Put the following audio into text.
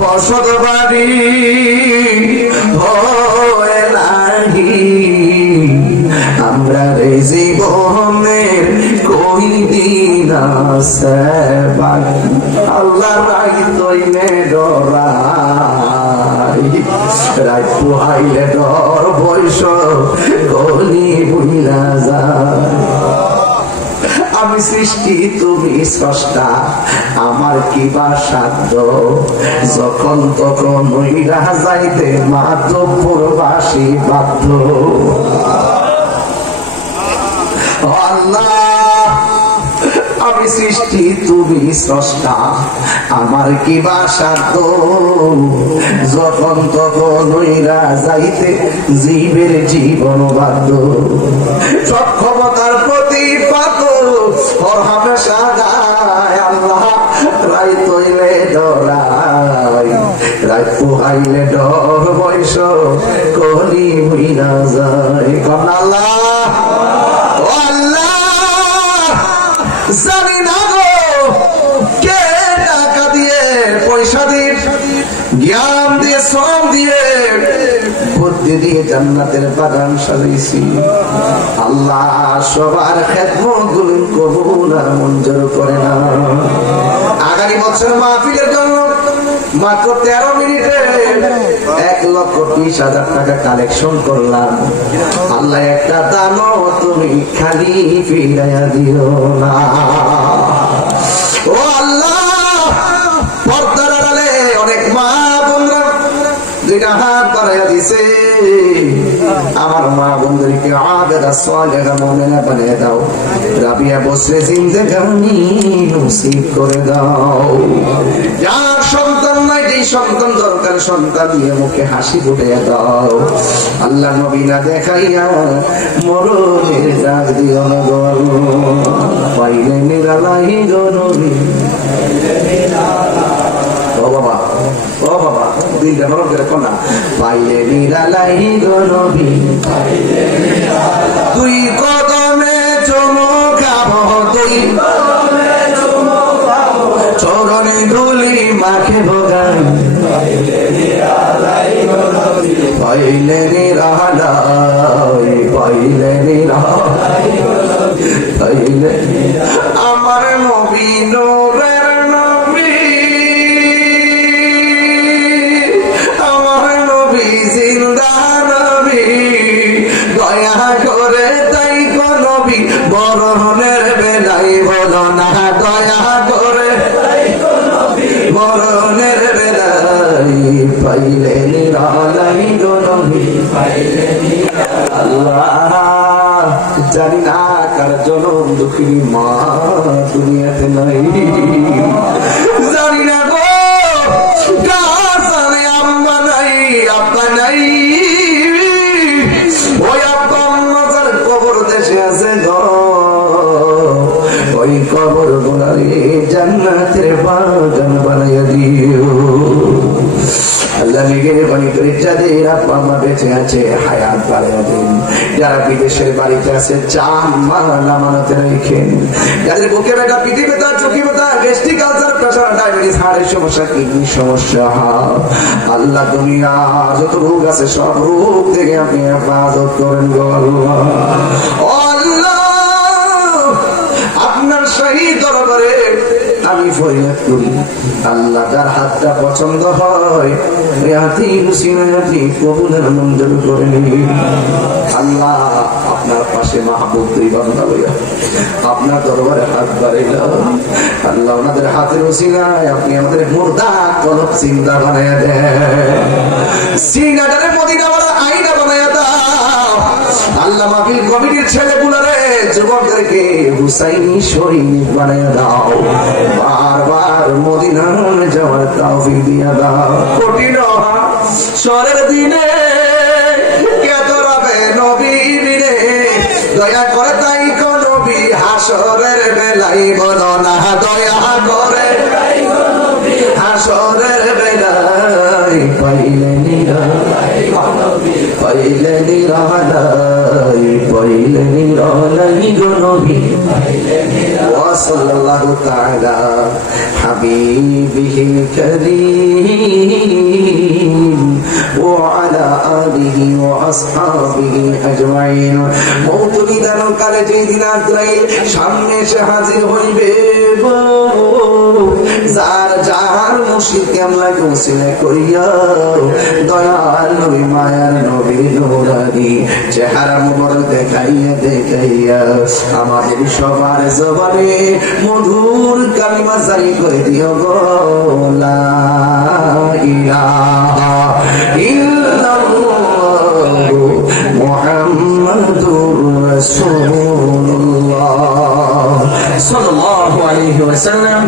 বসত বাড়ি হয় নাহি আমরা রে জীবনের কই দিন আছে বাকি আল্লাহ রাই তৈলে ডরাই রাই পোহাইলে ডর বৈশ গলি বুইলা যায় আমি সৃষ্টি তুমি স্রষ্টা আমার কি বা সাধ্য যখন তখন ওইরা যাইতে মাধবপুরবাসী বাধ্য আল্লাহ আমি সৃষ্টি তুমি স্রষ্টা আমার কি বা সাধ্য যখন তখন ওইরা যাইতে জীবের জীবন বাধ্য সব ক্ষমতার প্রতিপাত হামেশা গায় আল্লাহ রাই তৈলে ডরাই রাই পোহাইলে ডর বয়স কলি হইনা যায় কন আল্লাহ জানি না গো কে টাকা দিয়ে পয়সা দিয়ে জ্ঞান দিয়ে শ্রম দিয়ে বুদ্ধি দিয়ে জান্নাতের বাগান সাজাইছি আল্লাহ সবার খেদমত গুলো কবুল আর মঞ্জুর করে না আগামী বছর মাহফিলের জন্য মাত্র 13 মিনিটে 1,20,000 টাকা কালেকশন করলাম আল্লাহ একটা দানও তুমি খালি ফিরাইয়া দিও না ও আল্লাহ পর্দার আড়ালে অনেক মা বোনরা দুইটা হাত বাড়াইয়া দিছে আমার মা বোনদেরকে আবেদা সালেহা মুমিনা বানিয়ে দাও রাবিয়া বসরে জিন্দেগানি নসিব করে দাও যার সন্তান নাই যেই সন্তান দরকার সন্তান দিয়ে মুখে হাসি ফুটিয়ে দাও আল্লাহ নবী না দেখাইয়া মরণের ডাক দিও না গো পাইলে নিরালাই গো নবী ও বাবা দিলটা নরম করে কোনা পাইলে নিরালাই গো নবী তুই কদমে চমকাবো তুই চরণে ধুলি মাখে ভোগাই পাইলে নিরালাই পাইলে আমার নবী নূরের নবী আমার নবী জিন্দা নবী দয়া করে তাই গো নবী বরণের বেলায় বলো না দয়া করে বরণের বেলায় পাইলে নিরালাই গো নবী আল্লাহ জানি না কার জনম দুঃখী মা দুনিয়াতে নাই জানি না গো কাসানে আম্মা নাই আব্বা নাই ওই আব্বা আম্মা যার কবর দেশে আছে গো ওই কবর গুলারে জান্নাতের বাগান বানাইয়া দিও আল্লাহ মেহেরবানি করে যাদের আব্বা মা বেঁচে আছে হায়াত বাড়াইয়া দিন যারা বিদেশের বাড়িতে আছে জান মাল আমানতে রেখেন যাদের বুকে ব্যথা পিঠে ব্যথা চোখে ব্যথা গ্যাস্ট্রিক আলসার প্রেসার ডায়াবেটিস হার্টের সমস্যা কিডনি সমস্যা আল্লাহ দুনিয়া যত রোগ আছে সব রোগ থেকে আপনি হেফাজত করেন গো আল্লাহ আপনার শহীদ দরবারে আমি ফরিয়াদ করি আল্লাহ যার হাতটা পছন্দ হয় রিয়াতি হুসিনাতি কবুলের মঞ্জুর করে নিন আল্লাহ আপনার পাশে মাহবুব দুই বান্দা লইয়া আপনার দরবারে হাত বাড়াইলাম আল্লাহ ওনাদের হাতের উসিলায় আপনি আমাদের মুর্দা কলব জিন্দা বানাইয়া দেন সিনাটারে মদিনাওয়ালা আইনা বানাইয়া দাও আল্লাহ মাহফিল কমিটির ছেলেগুলোরে যুবকদেরকে হুসাইনি সৈনিক বানাইয়া দাও বারবার মদিনায় যাওয়ার তৌফিক দিয়া দাও কঠিন সরের দিনে কে তোরাবে নবী বিরে দয়া করে তাই কো নবী হাসরের বেলায় বলো না দয়া করে হাসরের বেলায় পাইলে নিরালাই পাইলে নিরালাই পাইলে নিরালাই গো নবী ওয়া সাল্লাল্লাহু তাআলা হাবিবিহিল কারীম আজরাইল মওত নিদান কালে যেদিন আজরাইল সামনে এসে হাজির হইবে যার যার মুর্শিদ কেমলাকে উসিলা করিয়া দয়াল নবী মায়ার নবী নূরানী চেহারা মুবারক দেখাইয়া আমাদের সবার জবানে মধুর কালিমা জারি করে দিও গো লা ইলাহা ইল্লাল্লাহু মুহাম্মাদুর রাসূলুল্লাহ সাল্লাল্লাহু আলাইহি ওয়াসাল্লাম।